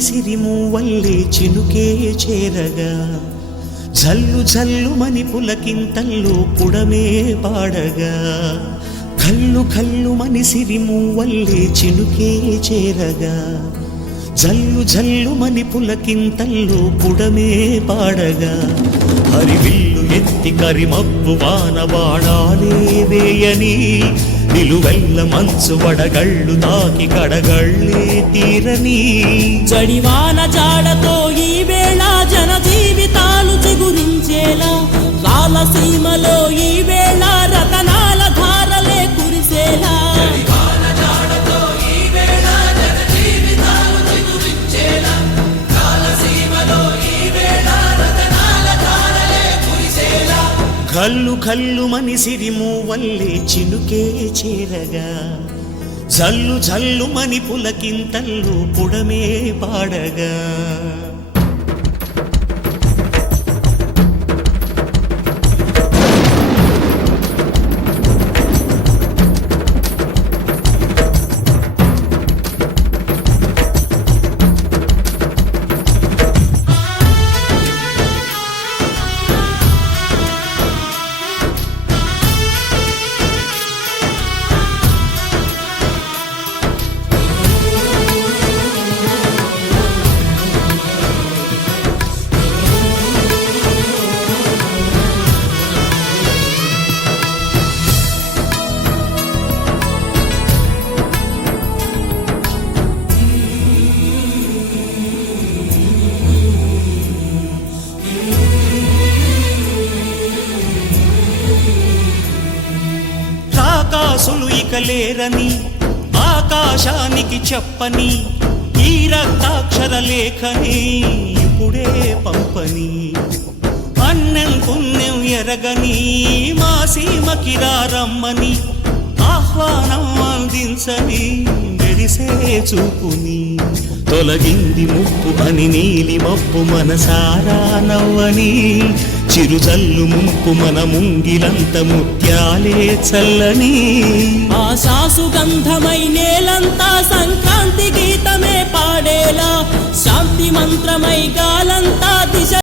సిరిమూవల్లే చినుకే చేరగా జల్లు జల్లుమని పులకింతల్లో పుడమే పాడగా కల్లు కల్లుమని సిరిమూవల్లే చినుకే చేరగా జల్లు జల్లుమని పులకింతల్లో పుడమే పాడగా హరివిల్లు ఎత్తి కరిమబ్బు వానబాణాలే వేయని నిలువెల్ల మంచు వడగళ్ళు తాకి కడగళ్ళే తీరని జడివాన జాడతో ఈ వేళ జన జీవితాలు చిగురించేలా రాలసీమలో ఈ వేళ రతనాల ధారలే కురిసేలా కల్లు కల్లుమని సిరిమూవల్లే చినుకే చేరగా జల్లు జల్లుమని పులకింతల్లో పుడమే పాడగా ఆకాశులు ఇక లేరని ఆకాశానికి చెప్పని ఈ రక్తాక్షర లేఖని ఇప్పుడే పంపని అన్నం పుణ్యం ఎరగని మా సీమకి రమ్మని ఆహ్వానం అందించని మెరిసే చూపుని తొలగింది ముప్పు అని నీలి మప్పు మనసారా నవ్వని చిరుజల్లు ముంపు మన ముంగిలంత ముత్యాలే చల్లని ఆశాసు గంధమై నేలంతా సంక్రాంతి గీతమే పాడేలా శాంతి మంత్రమై